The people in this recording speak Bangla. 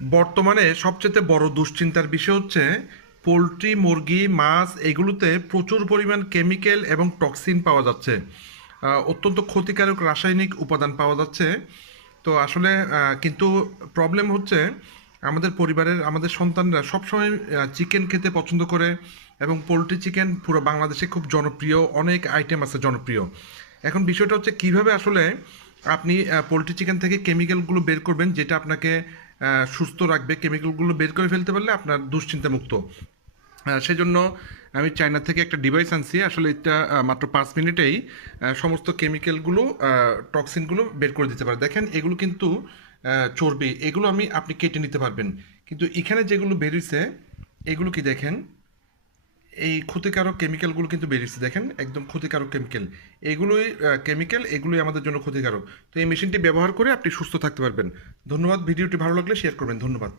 বর্তমানে সবচেয়ে বড় দুশ্চিন্তার বিষয় হচ্ছে পোলট্রি, মুরগি, মাছ এগুলোতে প্রচুর পরিমাণ কেমিক্যাল এবং টক্সিন পাওয়া যাচ্ছে। অত্যন্ত ক্ষতিকারক রাসায়নিক উপাদান পাওয়া যাচ্ছে। তো আসলে কিন্তু প্রবলেম হচ্ছে আমাদের পরিবারের আমাদের সন্তানরা সবসময় চিকেন খেতে পছন্দ করে, এবং পোলট্রি চিকেন পুরো বাংলাদেশে খুব জনপ্রিয়, অনেক আইটেম আছে জনপ্রিয়। এখন বিষয়টা হচ্ছে কিভাবে আসলে আপনি পোলট্রি চিকেন থেকে কেমিক্যালগুলো বের করবেন যেটা আপনাকে সুস্থ রাখবে। কেমিক্যালগুলো বের করে ফেলতে পারলে আপনার দুশ্চিন্তা মুক্ত। সেজন্য আমি চায়না থেকে একটা ডিভাইস আনছি। আসলে এটা মাত্র 5 মিনিটেই সমস্ত কেমিক্যালগুলো, টক্সিনগুলো বের করে দিতে পারে। দেখেন এগুলো কিন্তু চর্বি, এগুলো আপনি কেটে নিতে পারবেন। কিন্তু এখানে যেগুলো বেরিয়েছে এগুলো কি দেখেন, এই ক্ষতিকারক কেমিক্যালগুলো কিন্তু বেরিয়েছে, দেখেন একদম ক্ষতিকারক কেমিক্যাল। এগুলোই কেমিক্যাল, এগুলোই আমাদের জন্য ক্ষতিকারক। তো এই মেশিনটি ব্যবহার করে আপনি সুস্থ থাকতে পারবেন। ধন্যবাদ। ভিডিওটি ভালো লাগলে শেয়ার করবেন। ধন্যবাদ।